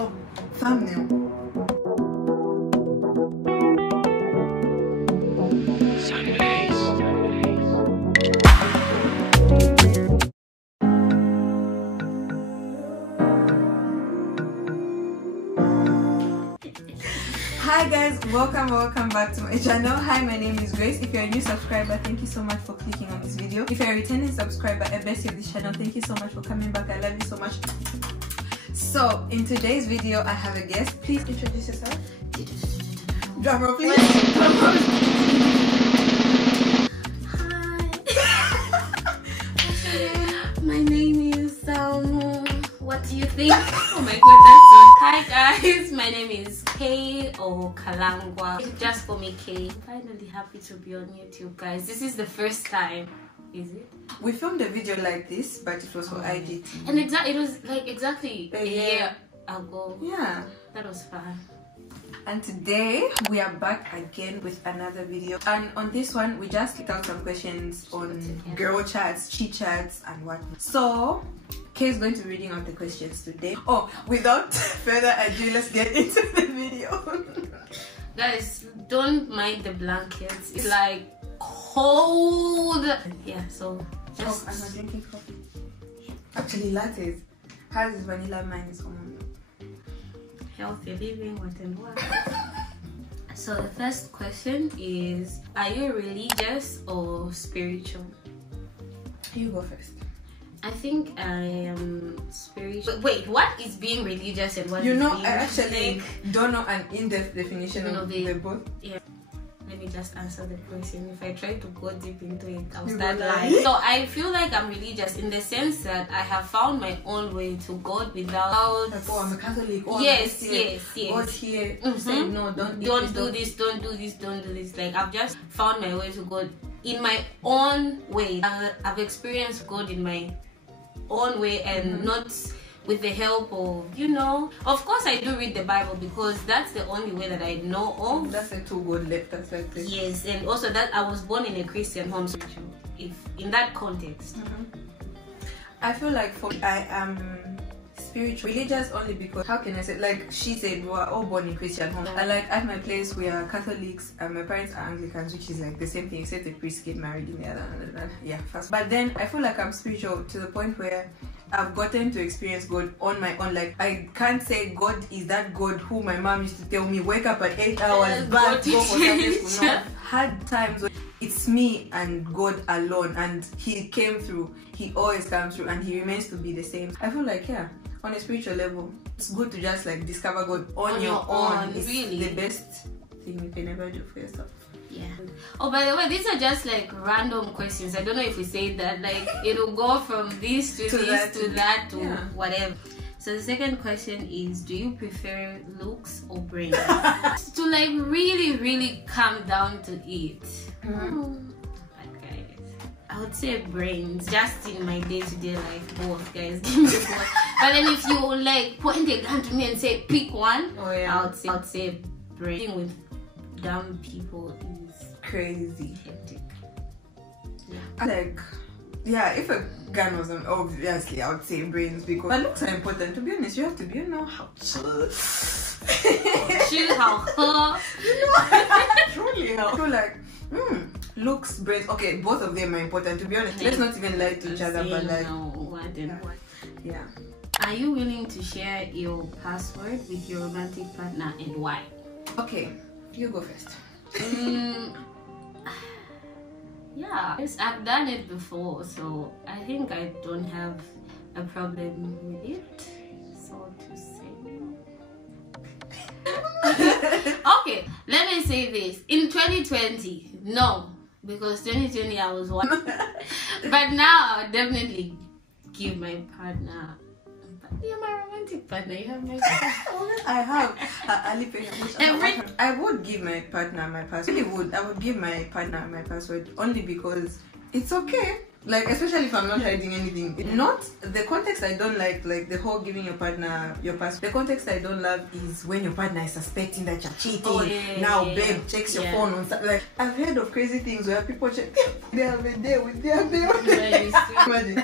Oh, thumbnail. Hi guys, welcome back to my channel. Hi, my name is Grace. If you're a new subscriber, thank you so much for clicking on this video. If you're a returning subscriber, a bestie of this channel, thank you so much for coming back. I love you so much. So in today's video I have a guest. Please introduce yourself. Drum roll, please. Hi. My name is what do you think? Oh my god, that's so. Hi guys, my name is K or Kalangwa. Just for me, K. I'm finally happy to be on YouTube, guys. This is the first time. Is it? We filmed a video like this, but it was for IG. And it was like exactly a year ago. Yeah. That was fun. And today we are back again with another video. And on this one, we just picked out some questions on girl chats, chit chats, and whatnot. So Kay is going to be reading out the questions today. Oh, without further ado, let's get into the video. Guys, don't mind the blankets. It's like cold. Yeah, so just. Oh, I'm not drinking coffee. Actually, lattes. Hers is vanilla, mine is almond. Healthy living, what and what. So the first question is, are you religious or spiritual? You go first. I think I am spiritual. Wait, what is being religious and what is being I actually don't know an in-depth definition of the both. Yeah. Let me just answer the question. If I try to go deep into it, I'll start lying. So I feel like I'm religious in the sense that I have found my own way to God without. Like, oh, I'm a Catholic. Oh, yes. God here said no, don't do this. Like I've just found my way to God in my own way. I've experienced God in my own way and not with the help of, of course I do read the Bible because that's the only way that I know of. That's the two good left, that's like this. Yes, and also that I was born in a Christian home, so if in that context. I feel like for me, I am spiritual, religious only because, how can I say, like she said, we are all born in Christian homes. I like at my place we are Catholics and my parents are Anglicans, which is like the same thing except the priest get married in the other. Yeah, first. But then I feel like I'm spiritual to the point where I've gotten to experience God on my own. Like I can't say God is that God who my mom used to tell me wake up at 8 hours, but go for Sunday school. No, I've had times where it's me and God alone, and He came through. He always comes through, and He remains to be the same. I feel like on a spiritual level, it's good to just like discover God on your own. It's really the best thing you can ever do for yourself. Yeah. Oh, by the way, these are just like random questions. I don't know if we say that. Like it'll go from this to this to that to whatever. So the second question is, do you prefer looks or brains? To like really come down to it. I would say brains, just in my day-to-day life. Both, guys, give me both. But then if you like point a gun to me and say pick one, I would say brain. With dumb people is crazy. Hectic. Yeah. If a gun was on, obviously I would say brains because but looks are important. To be honest, you have to be how chill. Truly how. So like looks, brains. Okay, both of them are important. To be honest, let's not even lie to each other. But like, yeah. Are you willing to share your password with your romantic partner and why? Okay, you go first. Yeah, I've done it before, so I think I don't have a problem with it, so to say. Okay, let me say this. In 2020, no, because 2020 I was one. But now I would definitely give my partner. You're my romantic partner. You have my partner. I have. I would give my partner my password. I would give my partner my password only because it's okay. Like especially if I'm not hiding anything. Not the context I don't like the whole giving your partner your password. The context I don't love is when your partner is suspecting that you're cheating. Babe checks your phone on stuff. Like I've heard of crazy things where people check they have a day with their babe. Imagine.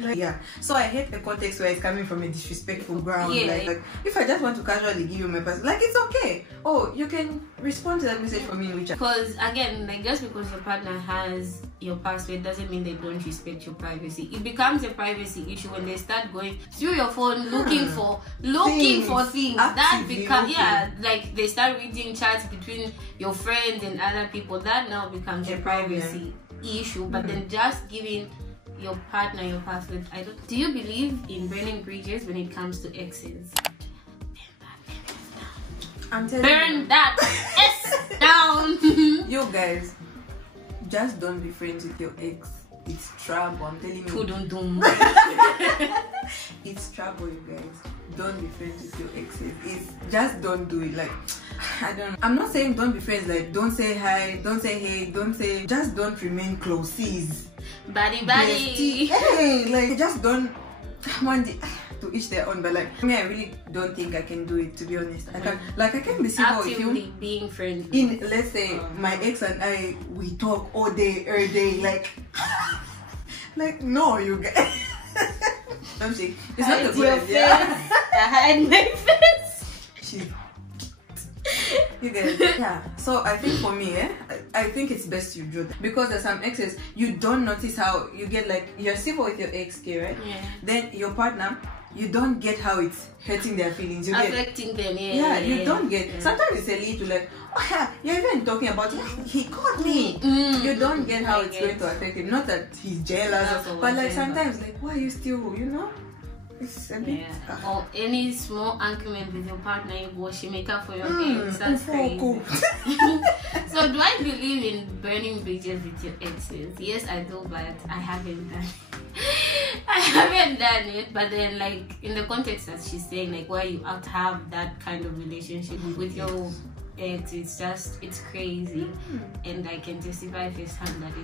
Like, yeah. So I hate the context where it's coming from a disrespectful ground. Yeah. Like if I just want to casually give you my password, like it's okay. Oh, you can respond to that message for me in WeChat. Because again, like just because your partner has your password doesn't mean they don't respect your privacy. It becomes a privacy issue when they start going through your phone looking for things. That becomes like they start reading chats between your friends and other people. That now becomes a privacy issue. But then just giving your partner your password, do you believe in burning bridges when it comes to exes? I'm telling Burn you. that S down. You guys, just don't be friends with your ex. It's trouble. I'm telling you. It's trouble, you guys. Don't be friends with your exes. It's just don't do it. Like I'm not saying don't be friends. Like don't say hi, don't say hey, just don't remain closes. Buddy. Hey, like just don't. One day, to each their own. But like me, I really don't think I can do it. To be honest, I can be civil with you. Being friends. In let's say my ex and I, we talk all day, every day. Like no, you guys. Don't say it's not a good idea. I hide my face. You guys, yeah. So I think for me, I think it's best you do that, because there's some exes you don't notice how you get, like you're civil with your ex, right? Yeah. Then your partner, you don't get how it's hurting their feelings. You affecting them. You don't get. Yeah. Sometimes it's a little like, oh yeah, you're even talking about he caught me. You don't get how it's going to affect him. Not that he's jealous, but like sometimes like, why are you still, it's a bit. Or any small argument with your partner, you go she make up for your ex. That's crazy. So do I believe in burning bridges with your exes? Yes, I do, but I haven't done it. I haven't done it. But then, like in the context that she's saying, like where you have to have that kind of relationship with your ex, it's crazy, and I can testify firsthand that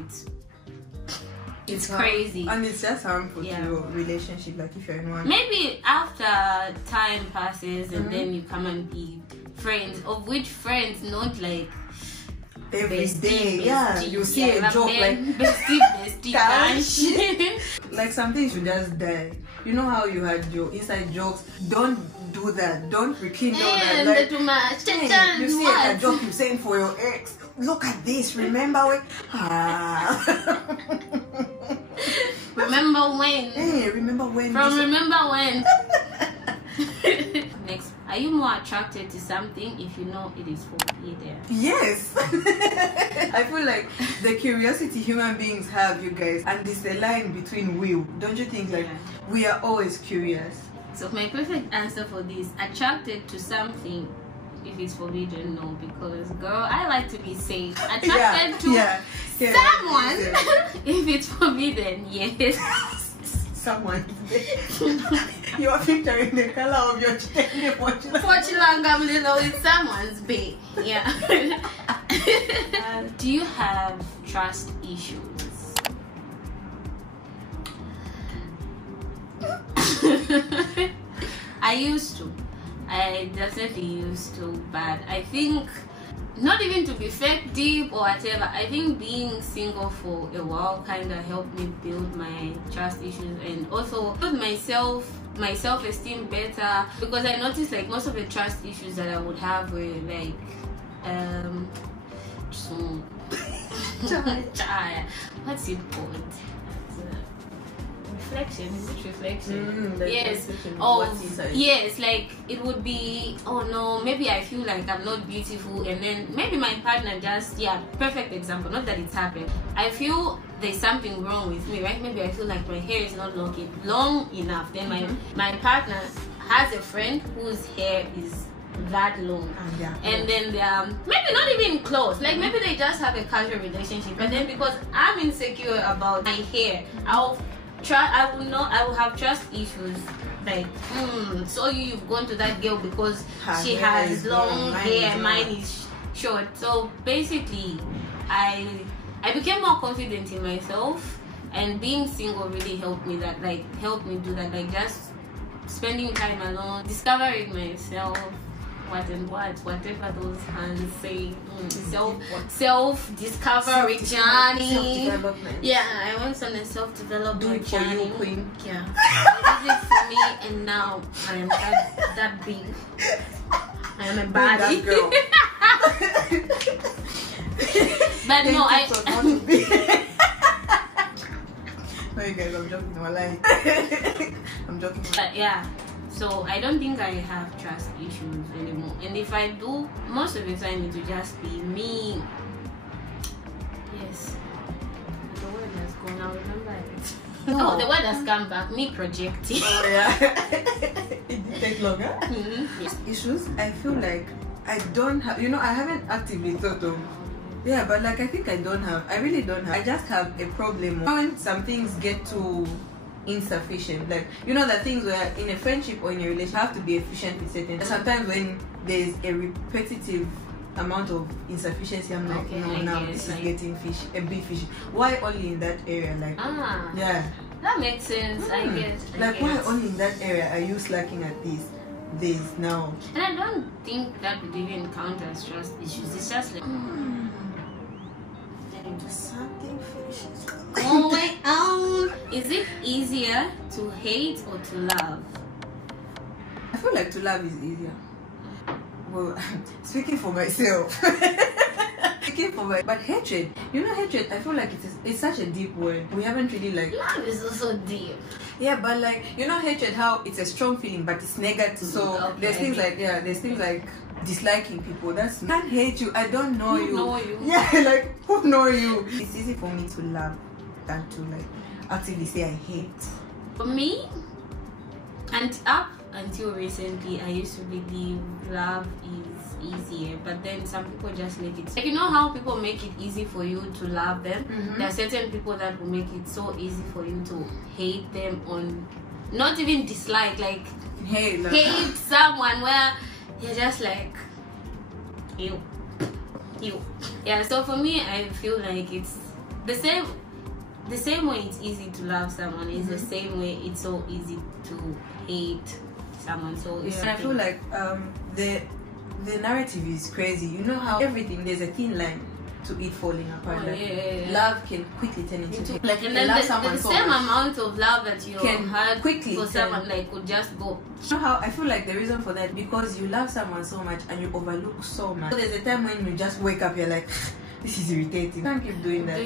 it's crazy, and it's just harmful to your relationship. Like if you're in one, maybe after time passes and then you come and be friends, of which friends not like every day. You see a joke like bestie. Like something should just die. You know how you had your inside jokes? Don't do that. Don't rekindle that. Like, too much. You see a joke you're saying for your ex. Look at this. Remember when? Remember when? Hey, remember when? Remember when? Next, are you more attracted to something if you know it is forbidden? Yes. I feel like the curiosity human beings have, you guys, and it's the line between will. Don't you think? Like we are always curious. So my perfect answer for this: attracted to something. If it's forbidden, no, because girl, I like to be safe. Attracted to someone. If it's forbidden, yes. Someone. You are filtering the color of your chicken. It's someone's babe. Yeah. Do you have trust issues? I used to. I definitely used to, but I think not even to be fake deep or whatever. I think being single for a while kind of helped me build my trust issues and also build my self-esteem better, because I noticed like most of the trust issues that I would have were like what's it called? Reflection. Is it reflection? Yes. Yes. Like it would be, oh no, maybe I feel like I'm not beautiful, and then maybe my partner just, perfect example. Not that it's happened. I feel there's something wrong with me, right? Maybe I feel like my hair is not long enough. Then my partner has a friend whose hair is that long, and then they're maybe not even close. Like maybe they just have a casual relationship, but then because I'm insecure about my hair, I will have trust issues. Like, so you've gone to that girl because she has long hair, mine is short. So basically, I became more confident in myself, and being single really helped me do that. Like just spending time alone, discovering myself, what and what, whatever those hands say. Self-discovery journey. Yeah, I went on a self-development journey. Queen. Yeah, I did it for me, and now I am that big. I am a baddie. Girl. But no, No, you guys, I'm joking. I'm lying. I'm joking. But yeah, so I don't think I have trust issues anymore. And if I do, most of the time it will just be me. Yes. The word has gone. I'll remember it. Oh, the word has come back. Me projecting. Oh yeah. It did take longer. Yes. Issues. I feel like I don't have. You know, I haven't actively thought of. Yeah, but like I think I really don't have. I just have a problem when some things get too insufficient. Like, you know, the things where in a friendship or in a relationship you have to be efficient with certain. Sometimes when there's a repetitive amount of insufficiency, I'm like, Okay, no, now this is getting a bit fishy. Why only in that area? Like, yeah, that makes sense. I get. Why only in that area are you slacking at this now? And I don't think that would even count as trust issues. It's just like. Something fishy. Oh my own. Is it easier to hate or to love? I feel like to love is easier. Well, speaking for myself. But hatred, you know, hatred, I feel like it's such a deep word. We haven't really like. Love is also deep. Yeah, but like, you know, hatred, how it's a strong feeling, but it's negative. So Okay, there's things like disliking people. That's I can't hate you. I don't know you. Yeah, like who know you? It's easy for me to love than to like actively say I hate. For me, and up until recently, I used to believe love is easier, but then some people just make it like, you know how people make it easy for you to love them. There are certain people that will make it so easy for you to hate them, on not even dislike, like hate someone where you're just like you. Yeah, so for me I feel like it's the same way it's easy to love someone is the same way it's so easy to hate someone. So it's I feel like the narrative is crazy. You know how everything, there's a thin line to it falling apart. Love can quickly turn into hate. Like, and then the same amount of love that you can had quickly for someone like could just go. You know how I feel like the reason for that, because you love someone so much and you overlook so much. So there's a time when you just wake up, you're like, this is irritating. You can't keep doing that.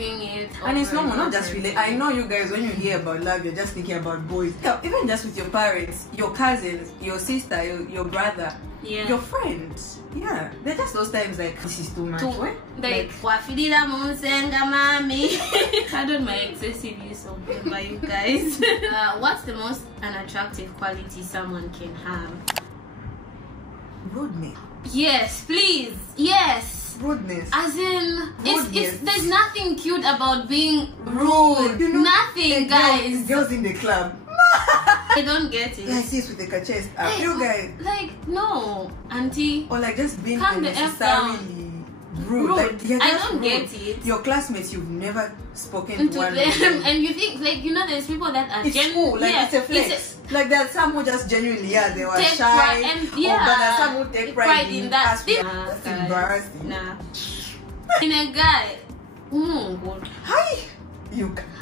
And it's normal, not just really. I know you guys, when you hear about love, you're just thinking about boys. Even just with your parents, your cousins, your sister, your brother, your friends. Yeah, they're just those times like, this is too much. Like, wafidida munsenga mami. Pardon my excessive use of them by you guys. What's the most unattractive quality someone can have? Rudeness. Yes, please. Yes. Rudeness. As in, it's there's nothing cute about being rude. You know, nothing, guys. Girls in the club. I don't get it. Like this with the chest up. You guys. Like, no, auntie. Or like just being unnecessarily rude. Like, I don't get it. Your classmates, you've never spoken to one them. And you think, like, you know, there's people that are genuinely. Like, it's a flex. Like, there are some who just genuinely, they were shy. And, but there are some who take pride in that. That's embarrassing. Nah. In a guy, hi.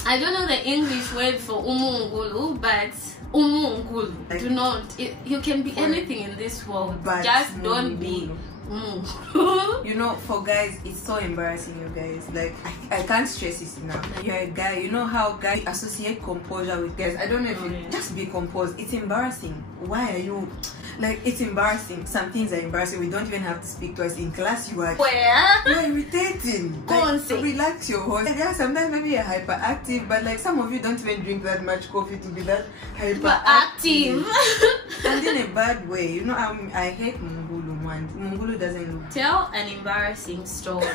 I don't know the English word for umungulu, but umungulu. Like, do not. You can be anything in this world. But just don't be. You know, for guys, it's so embarrassing, you guys. Like, I can't stress this enough. You're a guy. You know how guys associate composure with guys. I don't know if you just be composed. It's embarrassing. Why are you? Like, it's embarrassing. Some things are embarrassing. We don't even have to speak twice. In class, you are. You're irritating. Go on, say. Relax your horse. Yeah, sometimes maybe you're hyperactive, but like some of you don't even drink that much coffee to be that hyperactive. And in a bad way. You know, I hate Mungulu, man. Mungulu doesn't look. Tell an embarrassing story.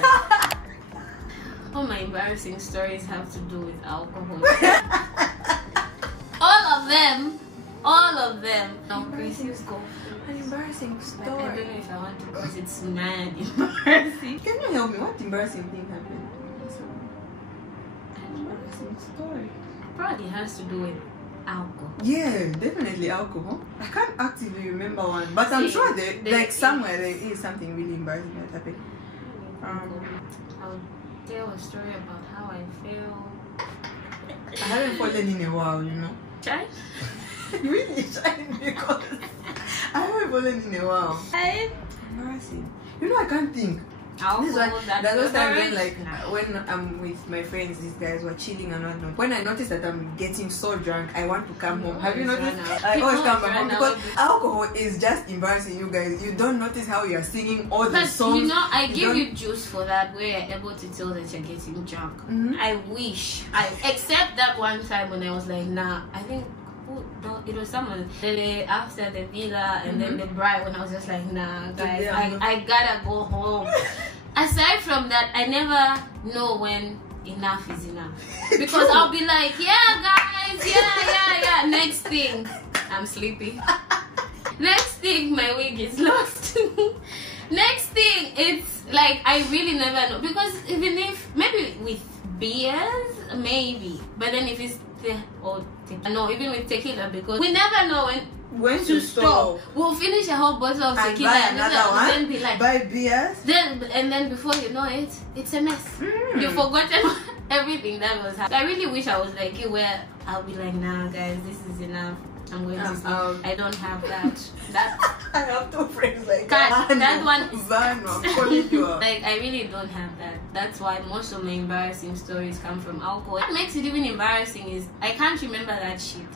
All my embarrassing stories have to do with alcohol. All of them. No, Grace, go. An embarrassing story. I don't know if I want to, because it's mad embarrassing. Can you help me? What embarrassing thing happened? An embarrassing story. Probably has to do with Alcohol. Yeah, definitely alcohol. I can't actively remember one, but I'm sure like somewhere there is something really embarrassing that happened. I'll tell a story about how I feel. I haven't fallen in a while, you know. Shy? Really shy because I haven't fallen in a while. Shy? Embarrassing. You know, I can't think. This is like those times when, like, when I'm with my friends, these guys were chilling and whatnot. When I notice that I'm getting so drunk, I want to come home. Have you noticed? I always come back home because alcohol is just embarrassing, you guys. You don't notice how you are singing all the songs. You know, I give you juice for that, where you're able to tell that you're getting drunk. I wish. Except that one time when I was like, nah, I think it was someone after the villa and then the bride, when I was just like, nah guys, I gotta go home. Aside from that, I never know when enough is enough, because I'll be like, yeah guys, yeah, next thing I'm sleeping. Next thing my wig is lost. Next thing it's like I really never know, because even if maybe with beers maybe, but then if it's even with tequila, because we never know when to stop. We'll finish a whole bottle of tequila and then be like, buy beers. Then before you know it, it's a mess. You've forgotten everything that was happening. I really wish I was like you, where I'll be like, nah guys, this is enough. I'm going to sleep. I don't have that. I have two friends like that one. I'm calling you up. Like, I really don't have that. That's why most of my embarrassing stories come from alcohol. What makes it even embarrassing is I can't remember that shit.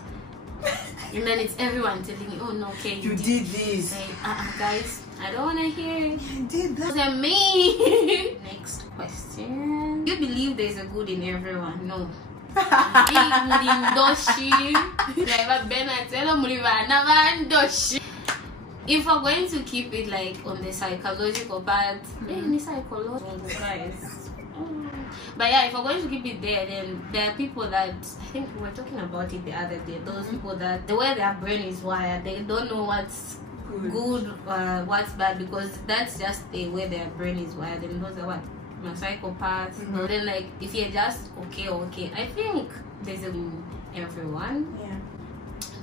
And then it's everyone telling me, oh no, okay, you did this. Like, guys, I don't want to hear it. You did that. It was me. Next question. Do you believe there's a good in everyone? No. If we're going to keep it like on the psychological part, but yeah, if we're going to keep it there, then there are people that, I think we were talking about it the other day, those people that the way their brain is wired, they don't know what's good, what's bad, because that's just the way their brain is wired, and those are what psychopaths. Then like, if you're just okay, I think there's everyone. Yeah.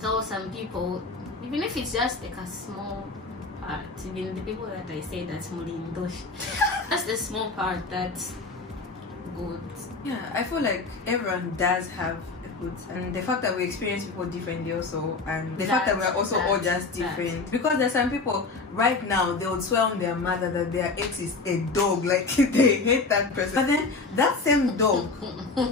So some people, even if it's just like a small part, even the people that I say that's mulindosh, that's the small part that's good. Yeah, I feel like everyone does have a good, and the fact that we experience people differently also, and the fact that we're also all just different. Because there's some people right now, they would swear on their mother that their ex is a dog, like they hate that person. But then that same dog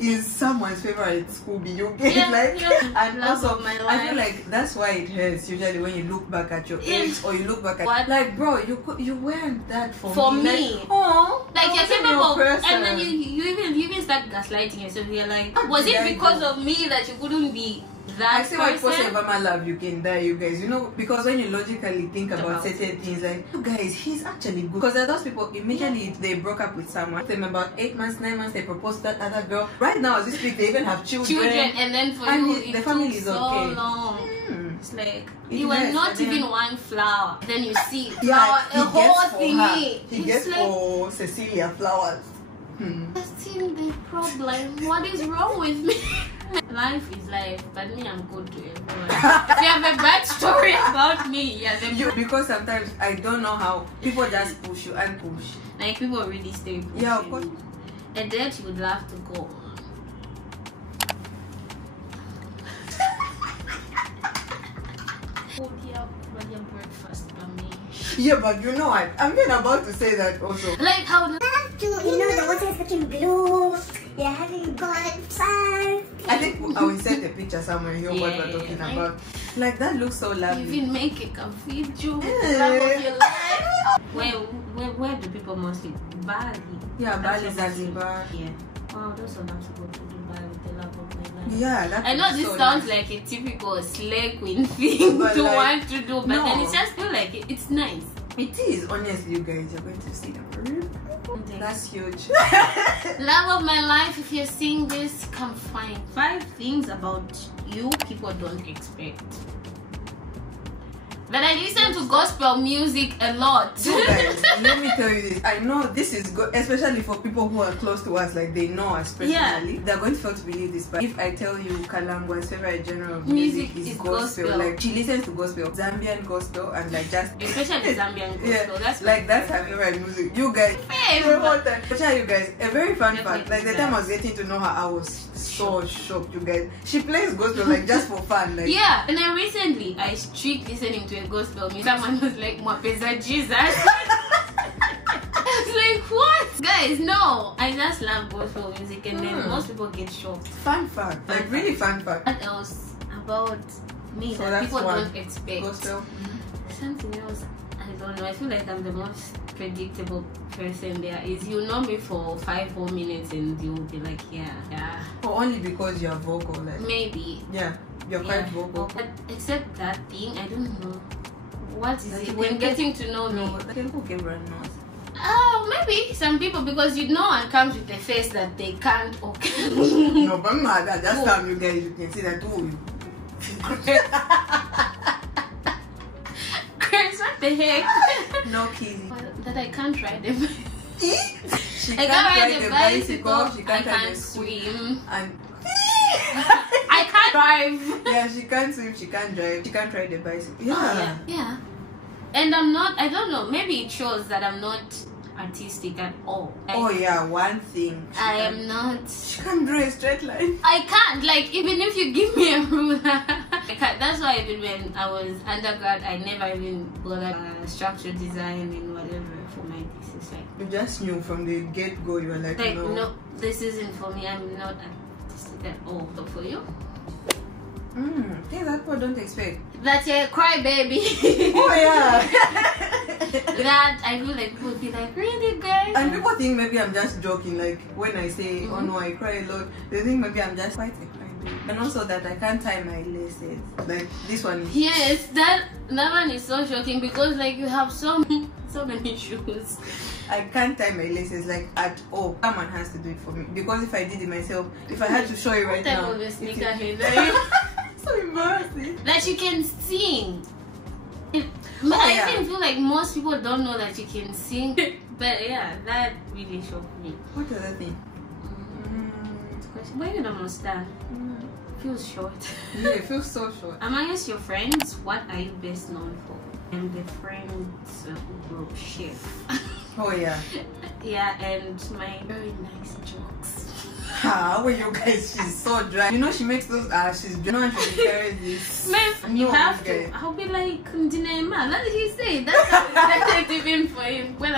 is someone's favorite Scooby. You get and also I feel like that's why it hurts usually when you look back at your ex, or you look back at what? Like, bro, you weren't that for me. Like, oh, like you're capable, and then you even start gaslighting yourself. You're like, was it because of me that you couldn't be that person? I say why if my love you can die, you guys, you know, because when you logically think about certain things, like, you guys, he's actually good. Because there are those people, immediately they broke up with someone, them about 8 months, 9 months, they proposed to that other girl. Right now as we speak, they even have children, and then for you the family is so okay. Long. It's like you were not even one flower, then you see flower, yeah, a whole thingy. He gets like, for Cecilia flowers. That's still the problem. What is wrong with me? Life is life, but me, I'm good to everyone. If you have a bad story about me, because sometimes I don't know how people just push you and push. Like, people really stay pushing. Yeah, of course. A date you would love to go. Breakfast for me. Yeah, but you know what? I'm even about to say that also. Like, how you know, the water is looking blue. You're having good fun. I think I will send a picture somewhere here what we're talking about. Like, that looks so lovely. You even make it confuse you. Love of your life. Where do people mostly? Bali. Yeah, Bali, Zanzibar. Yeah. Wow, those are not supposed to Dubai with the love of my life. Yeah, that's I know this so sounds nice. like a typical slay queen thing but to like, want to do, but then it's just feel like it's nice. It is, honestly, you guys. You're going to see them. That's huge. Love of my life, if you're seeing this, come find 5 things about you people don't expect. But I listen to gospel music a lot. So guys, let me tell you this. I know this is good, especially for people who are close to us, like they know us personally. They're going to fail to believe this, but if I tell you Kalangwa's favorite genre of music is gospel, like she listens to gospel, Zambian gospel, and like just especially Zambian gospel. That's like that's her favorite music. You guys, I'll tell you guys a very fun fact. Like the time I was getting to know her, I was so shocked. You guys, she plays gospel like just for fun. Like yeah, and then recently I streaked listening to a gospel music. Someone was like, "Mwapeza Jesus." I was like, what? Guys, no. I just love gospel music, and then most people get shocked. Fun fact, like really fun fact. What else about me So that people one. don't expect? Gospel. Something else, I don't know. I feel like I'm the most predictable person there is. You know me for 5 whole minutes and you'll be like, yeah. Or only because you're vocal, like Maybe. yeah, you're quite vocal. But except that thing, I don't know. What is it? When getting to know me. No, but who can run knows? Oh, maybe some people, because no one comes with a face that they can't or can. No, but mad. That's time you guys, you can see that too. Chris, what the heck? No kidding. That I can't ride them. She I can't can't ride the bicycle. She I can't ride can't the swim. And I can't drive. yeah, she can't swim. She can't drive. She can't ride the bicycle. Yeah. Yeah. And I'm not. I don't know. Maybe it shows that I'm not artistic at all. Oh yeah, one thing. I am not. She can't draw a straight line. I can't. Like, even if you give me a ruler, I can't. That's why even when I was undergrad, I never even bothered structural design and whatever for my thesis. Like, You just knew from the get-go. You were like, no. This isn't for me. I'm not artistic at all. So for you? Things that people don't expect. That's a crybaby. Oh yeah. That I feel like people would be like, really, guys? And people think maybe I'm just joking. Like when I say, oh no, I cry a lot, they think maybe I'm just quite a crybaby. And also that I can't tie my laces. Like this one. Yes, that one is so shocking because like you have so many shoes. I can't tie my laces like at all. Someone has to do it for me because if I did it myself, if I had to show you right now, so embarrassing. That you can sing. I even feel like most people don't know that you can sing. But yeah, that really shocked me. What other thing? Why did I almost stand? Feels short. Yeah, it feels so short. Amongst your friends, what are you best known for? And the friends group chef. Oh yeah. Yeah, and my very nice jokes. How are you guys? She's so dry. You know she makes those she's dry. You know she carries this. Man, you have to. I'll be like, Dinema. What did he say? That's how it's even for him. Well,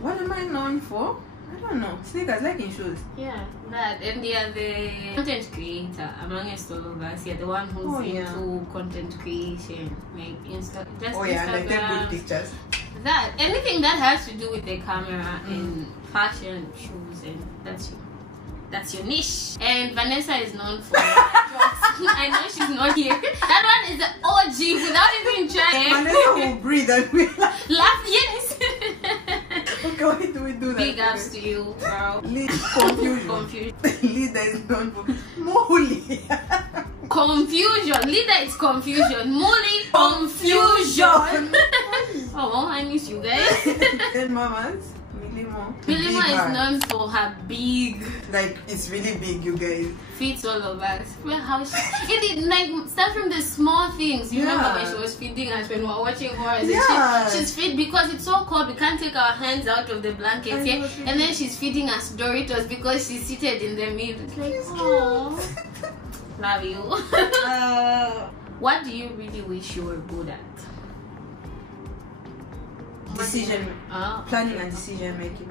what am I known for? I don't know. Sneakers, like in shoes. Yeah, that. And yeah, the content creator amongst all of us. Yeah, the one who's into content creation, like Instagram. Oh yeah, and I take good pictures. That anything that has to do with the camera and fashion, shoes, and that's you. That's your niche. And Vanessa is known for jokes. I know she's not here. That one is the OG without even trying. Vanessa will breathe and we laugh. Yes. Okay, why do we do that? Big ups to you, bro. Lead confusion. Leader is known for Muli. Confusion. Leader is confusion. Muli confusion. Oh, I miss you guys. Then mamas. Milimo is known for her big, like it's really big, you guys. Feeds all of us. Well, how she like start from the small things. You remember when she was feeding us when we were watching horror? Yeah. She's feed because it's so cold. We can't take our hands out of the blankets. Yeah, and then she's feeding us Doritos because she's seated in the middle. It's like, oh, love you. What do you really wish you were good at? Planning and decision making.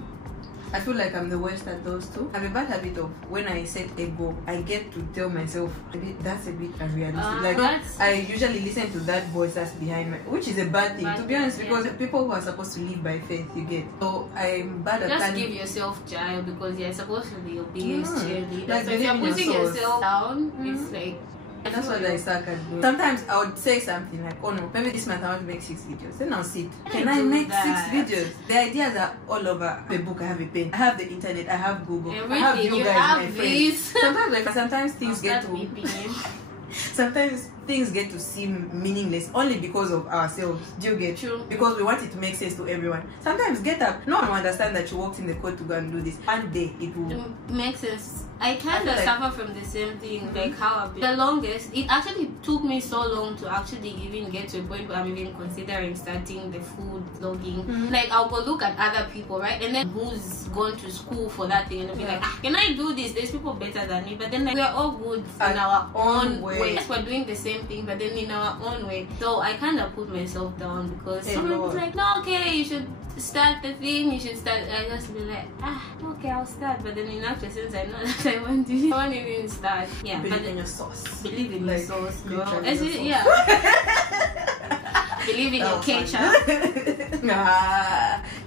I feel like I'm the worst at those two. I have a bad habit of when I set a goal, I get to tell myself that's a bit unrealistic. I usually listen to that voice that's behind me, which is a bad thing, to be honest, because people who are supposed to live by faith, you get. So I'm bad at planning. Just give yourself joy because you're supposed to be your biggest cheerleader. Like, so if you're putting yourself down, it's like. That's what I suck at doing. Sometimes I would say something like, oh no, maybe this month I want to make 6 videos. Then I'll sit. Can I make 6 videos? The ideas are all over. I have a book, I have a pen, I have the internet, I have Google. Everything. I have you guys, my friends. Sometimes things get to... Sometimes things get to seem meaningless only because of ourselves. Do you get? True. Because we want it to make sense to everyone. Sometimes get up. No one will understand that you walked in the court to go and do this. One day it will make sense. I kind of like, suffer from the same thing, like how I've been. The longest, it actually took me so long to actually even get to a point where I'm even considering starting the food vlogging. Like, I'll go look at other people, right? And then who's gone to school for that thing, and I'll be like, can I do this? There's people better than me. But then, like, we're all good in our own way. Yes, we're doing the same thing, but then in our own way. So I kind of put myself down because someone's like, no, okay, you should start the thing, you should start. I just be like, okay, I'll start. But then in after since I know that I want to even start. Yeah, believe in your sauce. Believe in your sauce, girl. Yeah. Believe in your ketchup.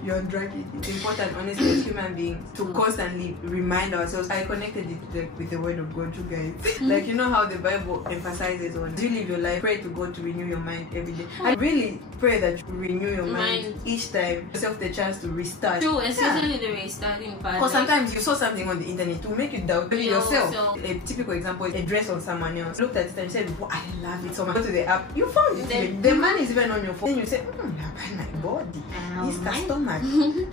You're dragging. It's important, honestly, as human beings, to constantly remind ourselves. I connected it with the word of God, you guys. Like, you know how the Bible emphasizes on, do you live your life, pray to God to renew your mind every day. I really pray that you renew your mind each time. Yourself the chance to restart. True, especially the restarting part. Because sometimes you saw something on the internet to make you doubt yourself. A typical example is a dress on someone else. Looked at it and you said, I love it so much. Go to the app, you found it. The man is even on your phone. Then you say, my body, this customer,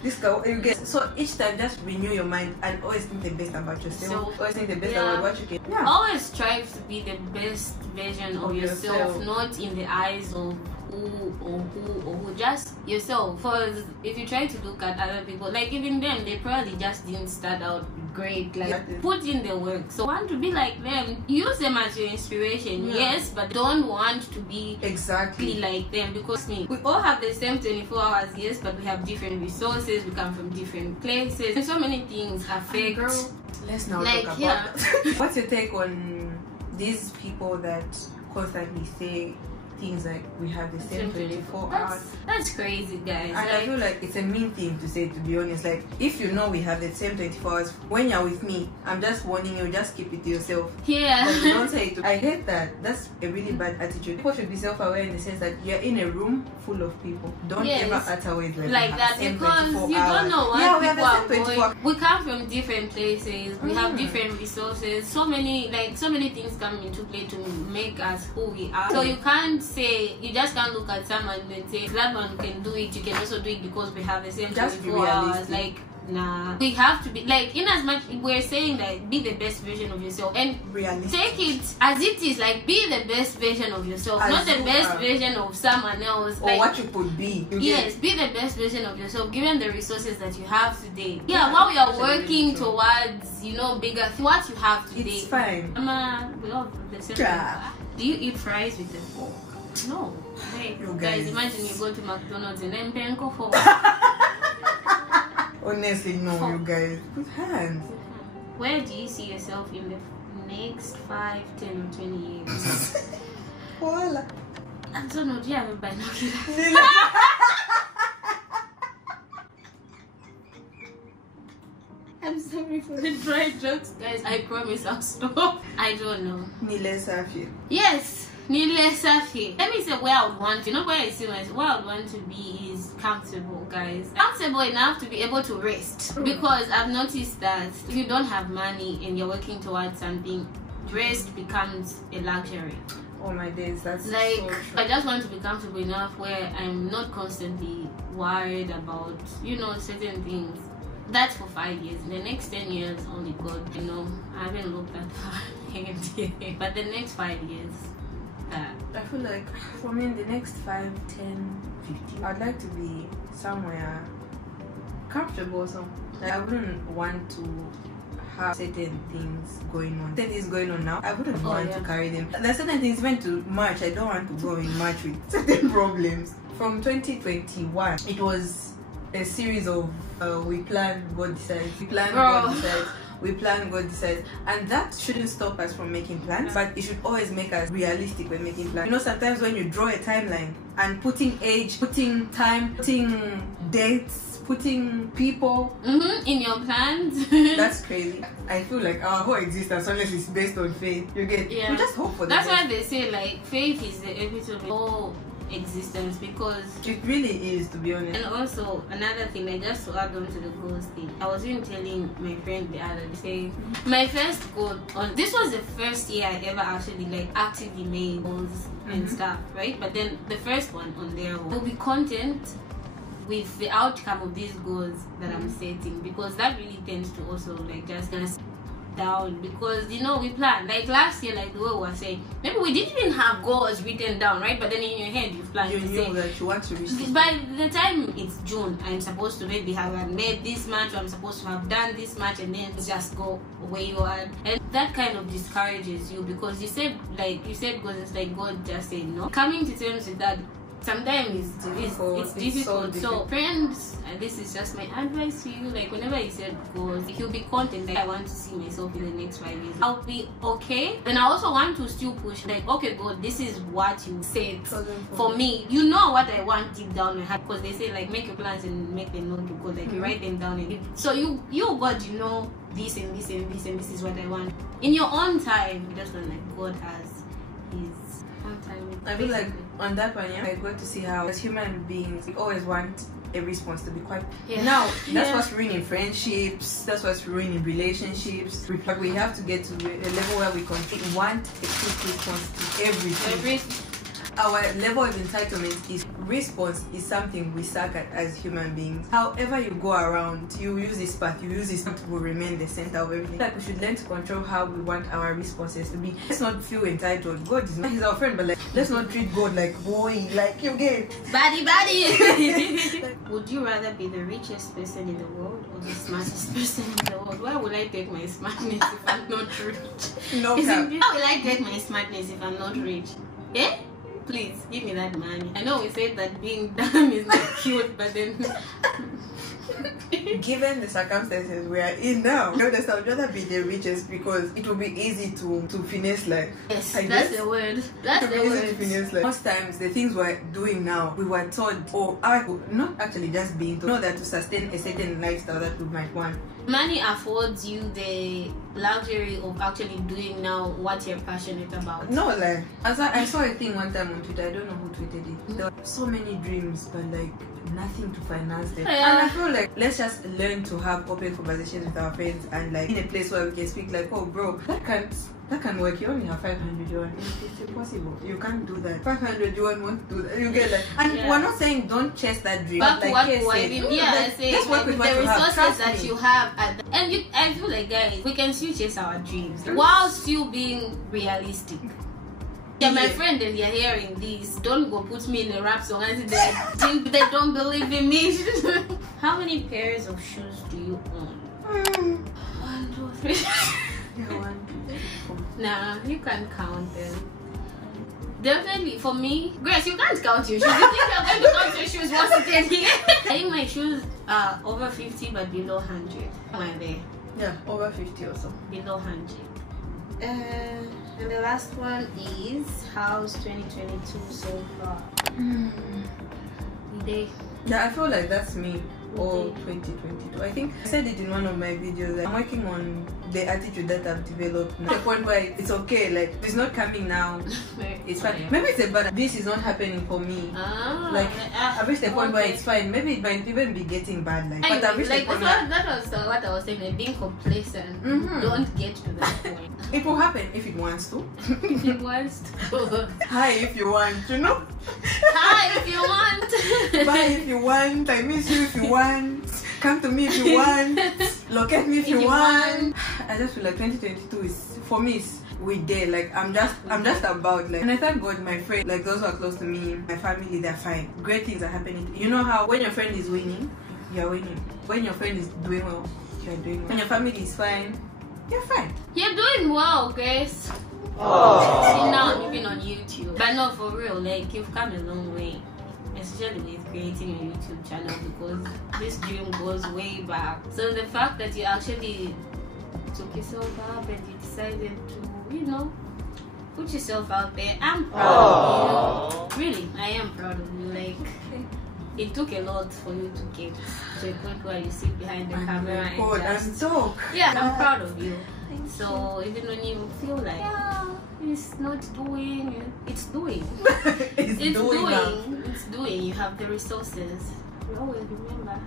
this you get. So each time, just renew your mind and always think the best about yourself. Always think the best about what you can. Always strive to be the best version of yourself, not in the eyes of who, just yourself. Because if you try to look at other people, like even them, they probably just didn't start out great. Like, put in the work. So want to be like them, use them as your inspiration, yes, but don't want to be exactly like them, because we all have the same 24 hours, yes, but we have different resources, we come from different places, and so many things affect. Let's now talk about that. What's your take on these people that constantly say things like we have the same 24 hours? That's crazy, guys. And I feel like it's a mean thing to say, to be honest. Like, if you know we have the same 24 hours, when you're with me, I'm just warning you, just keep it to yourself. Yeah. But you don't say it. I hate that. That's a really bad attitude. People should be self-aware in the sense that you're in a room full of people. Don't ever utter words like that, because you don't know what people are going. We come from different places. We have different resources. So many things come into play to make us who we are. So you can't say, you just can't look at someone and say, that one can do it, you can also do it because we have the same 24 hours. Like, nah, we have to be like, in as much we're saying that be the best version of yourself, and take it as it is, like, be the best version of yourself, as not the best version of someone else, or like, what you could be. Yes, be the best version of yourself given the resources that you have today. While we are working towards, bigger what you have today. It's fine. We all the same. Do you eat fries with a fork? No. Hey, guys, imagine you go to McDonald's and then pay for. Honestly, no, you guys. With hands. Where do you see yourself in the next 5, 10, or 20 years? Voila. I don't know. Do you have a binocular? I'm sorry for the dry jokes, guys. I promise I'll stop. I don't know. Yes. Let me say where I would want to, not where I see myself, where I would want to be is comfortable, guys. Comfortable enough to be able to rest. Because I've noticed that if you don't have money and you're working towards something, rest becomes a luxury. Oh my days, that's like, so true. I just want to be comfortable enough where I'm not constantly worried about, certain things. That's for 5 years. In the next 10 years, only God, I haven't looked that far ahead. But the next 5 years, I feel like for me in the next 5, 10, 15, I'd like to be somewhere comfortable. So I wouldn't want to have certain things going on. Certain things going on now, I wouldn't want to carry them. There's certain things went to March. I don't want to go in March with certain problems. From 2021, it was a series of we plan, God decides. We plan, God decides. We plan, God decides. And that shouldn't stop us from making plans, but it should always make us realistic when making plans. Sometimes when you draw a timeline and putting age, putting time, putting dates, putting people in your plans, that's crazy. I feel like our whole existence, unless it's based on faith, we just hope for that. That's why they say, like, faith is the epitome of all existence, because it really is, to be honest. And also another thing, like just to add on to the goals thing, I was even telling my friend the other day, my first goal on this was the first year I ever actually like actively made goals and stuff, right? But then the first one on there will be content with the outcome of these goals that I'm setting, because that really tends to also like just down, because you know we plan like last year, like the way we were saying, maybe we didn't even have goals written down, right? But then in your head you plan, you knew that you want to reach this. By the time it's June, I'm supposed to maybe have made this much, or I'm supposed to have done this much, and then just go where you are, and that kind of discourages you, because you said goals, it's like God just said no. Coming to terms with that sometimes it's difficult. So friends, this is just my advice to you, like whenever you set goals, you'll be content like I want to see myself in the next 5 years, I'll be okay. And I also want to still push, like, okay God, this is what you said for me. You know what I want deep down my heart, because they say like make your plans and make them known to God, like you write them down, and so you God, you know this and this and this and this is what I want in your own time. Just like God has his own time. I feel like on that one, I got to see how as human beings we always want a response to be quite. Now that's what's ruining friendships. That's what's ruining relationships. But we have to get to a level where we want a quick response to everything. Our level of entitlement is response is something we suck at as human beings. However you go around, you use this path, will remain the center of everything. Like we should learn to control how we want our responses to be. Let's not feel entitled. God is not, he's our friend, but like let's not treat God like boy, like you get buddy. Would you rather be the richest person in the world or the smartest person in the world? Why would I take my smartness if I'm not rich? No. How will I take my smartness if I'm not rich? Eh? Please give me that money. I know we said that being dumb is not cute, but then given the circumstances we are in now, I would rather be the richest, because it will be easy to finesse life. Yes, that's the word. That's the word. To finesse life. Most times the things we're doing now, we were taught, or not actually just being told, know that to sustain a certain lifestyle that we might want. Money affords you the luxury of actually doing now what you're passionate about. No, like I saw a thing one time on Twitter. I don't know who tweeted it. There were so many dreams, but like nothing to finance them. And I feel like let's just learn to have open conversations with our friends, and like in a place where we can speak like, oh bro, that can work. You only have 500 yuan. It's impossible. You can't do that. 500 yuan won't do that. You get that. And we're not saying don't chase that dream. But like let's work with the resources that you have. And I feel like guys, we can still chase our dreams while still being realistic. Yeah, my friend, and you're hearing this, don't go put me in a rap song and they don't believe in me. How many pairs of shoes do you own? 1, 2, 3. Yeah, 1, 2, 3, 4. Nah, you can't count them. Definitely, for me, Grace, you can't count your shoes. You think you're going to count your shoes once again here? I think my shoes are over 50 but below 100. Am I there? Yeah, over 50 or so. Below 100. And the last one is how's 2022 so far? Yeah, I feel like that's me. All 2022. I think I said it in one of my videos. Like, I'm working on the attitude that I've developed. At the point where it's okay, like it's not coming now. It's fine. Maybe it's a bad. This is not happening for me. Like I've reached the point where it's fine. Maybe it might even be getting bad. Like, but I've reached the point that was what I was saying. Like being complacent. Don't get to that point. It will happen if it wants to. If it wants to. Hi if you want, you know. Hi if you want. Bye if you want. I miss you if you want. Come to me if you want. Locate me if you want. I just feel like 2022 is for me. It's with day. Like I'm just about like, and I thank God my friends, like those who are close to me, my family, they're fine. Great things are happening. You know how when your friend is winning, you're winning. When your friend is doing well, you're doing well. When your family is fine, you're fine. You're doing well, Grace. See now I'm even on YouTube, but no, for real. Like you've come a long way. Especially with creating a YouTube channel, because this dream goes way back. So the fact that you actually took yourself up and you decided to, you know, put yourself out there, I'm proud of you. Really, I am proud of you. Like, it took a lot for you to get to a point where you sit behind the camera and talk. Yeah, I'm proud of you. So even when you feel like, it's not doing. It's doing. It's doing now. It's doing. You have the resources. You always remember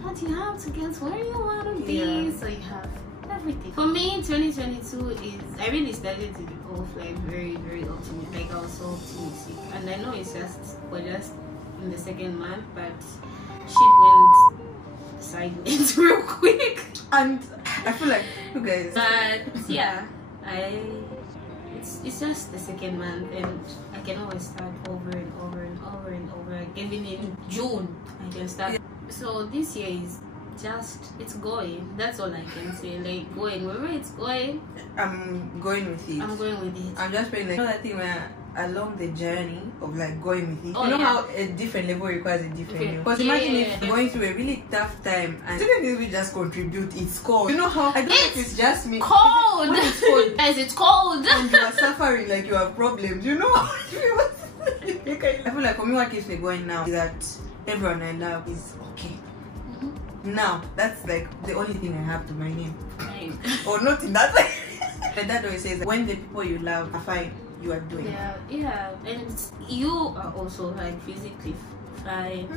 what you have to get where you want to be. Yeah. So you have everything. For me, 2022 is, I really started to be off like very, very optimistic. Like I was so optimistic, and I know we're just in the second month, but shit went sideways real quick. And I feel like you guys. But yeah, it's just the second month, and I can always start over and over and over and over. Even in June, I can start. Yeah. So this year is just, it's going. That's all I can say. Like going wherever it's going. I'm going with it. I'm going with it. I'm just praying, like, you know that thing where along the journey of like going with it, oh, you know, yeah, how a different level requires a different level. Because yeah, imagine yeah, if you're going through a really tough time and certain things we just contribute. It's cold. You know how I don't know if it's just me. Cold. When it's cold. Guys, it's cold. And you are suffering, like you have problems. You know. I feel like for me, what keeps me going now is that everyone I love is okay. Now that's like the only thing I have to my name. Or not in that way. But that always says that when the people you love are fine, you are doing. Yeah, and you are also like physically fine.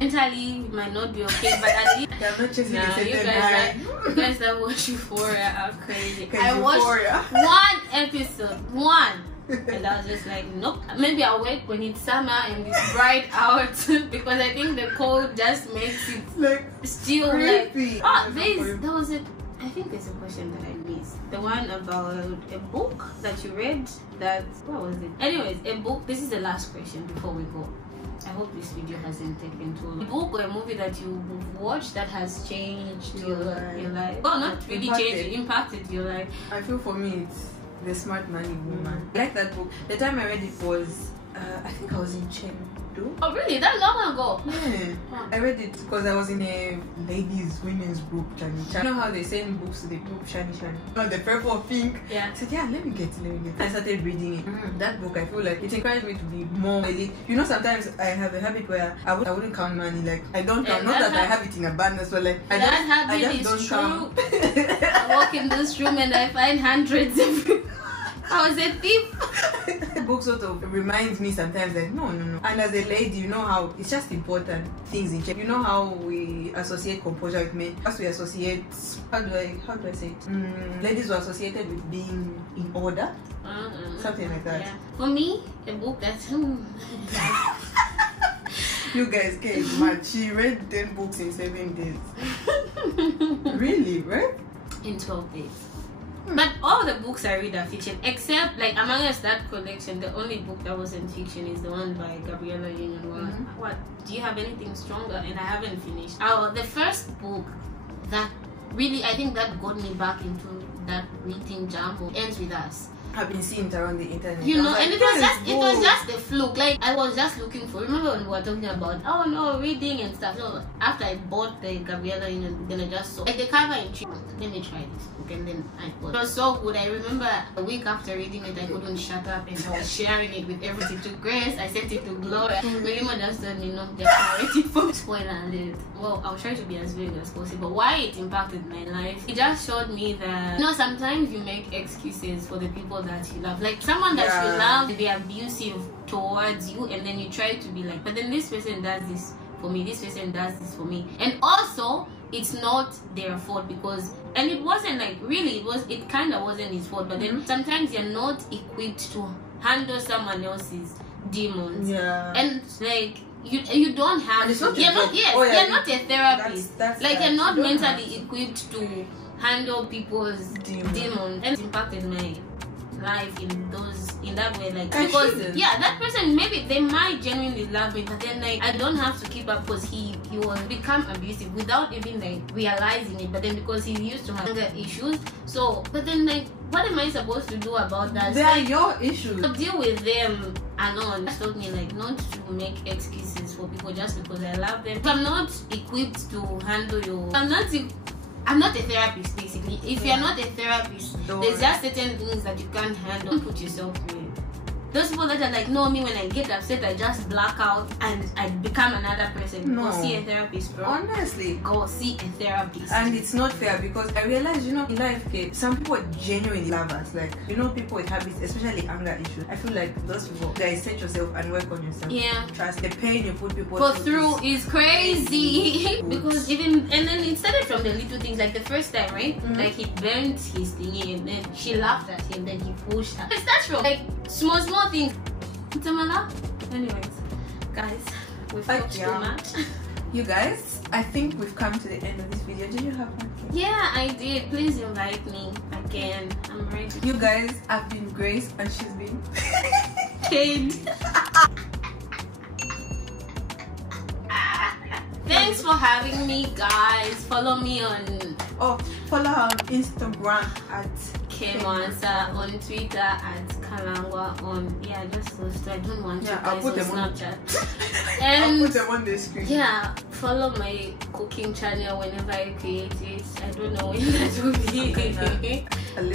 Mentally you might not be okay, but at least you're not chasing the you guys that watch Euphoria are crazy. I watched one episode, and I was just like, nope. Maybe I'll wait when it's summer and it's bright out because I think the cold just makes it like still creepy. Like. There was it. I think there's a question that I missed. The one about a book that you read. What was it? Anyways, a book. This is the last question before we go. I hope this video hasn't taken too long. A book or a movie that you watched that has changed your life. Well, not really changed, impacted your life. I feel for me it's The Smart Money Woman. I like that book. The time I read it was, I think I was in Chengdu. Oh really? That long ago? Yeah. I read it because I was in a women's group, Chani. You know how they send books to the group, Chani. Not the purple pink. Yeah. I said, yeah, let me get it. I started reading it. That book, I feel like it encouraged me to be more really. You know, sometimes I have a habit where I wouldn't count money. Like, I don't count. Not that I have it in abundance, but like, I just don't count. I walk in this room and I find hundreds everywhere. I was a thief. The book sort of reminds me sometimes like no. And as a lady, you know how it's just important things in check. You know how we associate composure with men. As we associate, how do I say it? Ladies were associated with being in order, something like that. Yeah. For me, a book that you guys came mad. She read 10 books in 7 days. Really, right? In 12 days. But all the books I read are fiction, except like amongst that collection, the only book that wasn't fiction is the one by Gabriella Union. What? Do you have anything stronger? And I haven't finished. The first book that really, I think that got me back into that reading jam ends with Us. I've been seeing it around the internet. You know, and it was just a fluke. Like I was just looking for. Remember when we were talking about reading and stuff. So after I bought the Gabriella Union, then I just saw like the cover in cheap. Let me try this book, and then I bought it. It was so good. I remember a week after reading it, I couldn't shut up, and I was sharing it with everything. To Grace, I sent it to Gloria. Melima just told me no, they're waiting for spoiler alert. Well, I'll try to be as vague as possible. Why it impacted my life? It just showed me that sometimes you make excuses for the people that you love, like someone that you love, they're abusive towards you, and then you try to be like, but then this person does this for me, this person does this for me, and also it's not their fault because, and it wasn't like really, it kind of wasn't his fault, but then sometimes you're not equipped to handle someone else's demons, and like you don't have you're not a therapist, you're not mentally equipped to handle people's demons, and it impacted my life in that way, like because that person, maybe they might genuinely love me, but then like I don't have to keep up because he will become abusive without even like realizing it, but then because he used to have anger issues, so but then like what am I supposed to do about that? They are your issues. So deal with them alone. That taught me like not to make excuses for people just because I love them. If I'm not equipped to handle I'm not a therapist, basically. If you're not a therapist, there's just certain things that you can't handle. Don't put yourself through it. those people that are like, no, me when I get upset I just black out and I become another person. No. Go see a therapist, bro. Honestly, go see a therapist. And it's not fair because I realize, you know, in life, okay, some people genuinely love us. Like, you know, people with habits, especially anger issues. I feel like those people, guys, set yourself and work on yourself. Yeah. Trust the pain you put people through is crazy. Because even, and then it started from the little things, like the first time, right? Like he bent his thingy and then she laughed at him, then he pushed her. It starts from like small things. Anyways, guys, we've talked too much. You guys, I think we've come to the end of this video. Did you have one? Yeah, I did. Please invite me again. I'm ready. You guys, I've been Grace and she's been Kate. Thanks for having me, guys. Follow me on follow her on Instagram at Kemwansa, on Twitter at Kalangwa, on just those two. I don't want you guys I'll put on them Snapchat. And I'll put them on the screen. Yeah, follow my cooking channel whenever I create it. I don't know when that will be.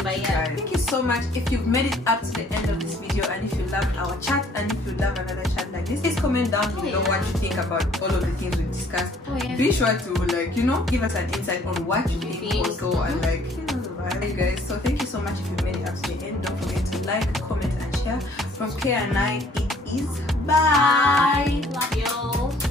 But yeah, thank you so much. If you've made it up to the end of this video and if you loved our chat and if you love another chat like this, please comment down below what you think about all of the things we discussed. Be sure to, like, you know, give us an insight on what you think also and, like, you know, the vibe. Hey guys, so thank you so much if you've made it up to the end. Don't forget to like, comment and share. From K and I, it is bye. Love you.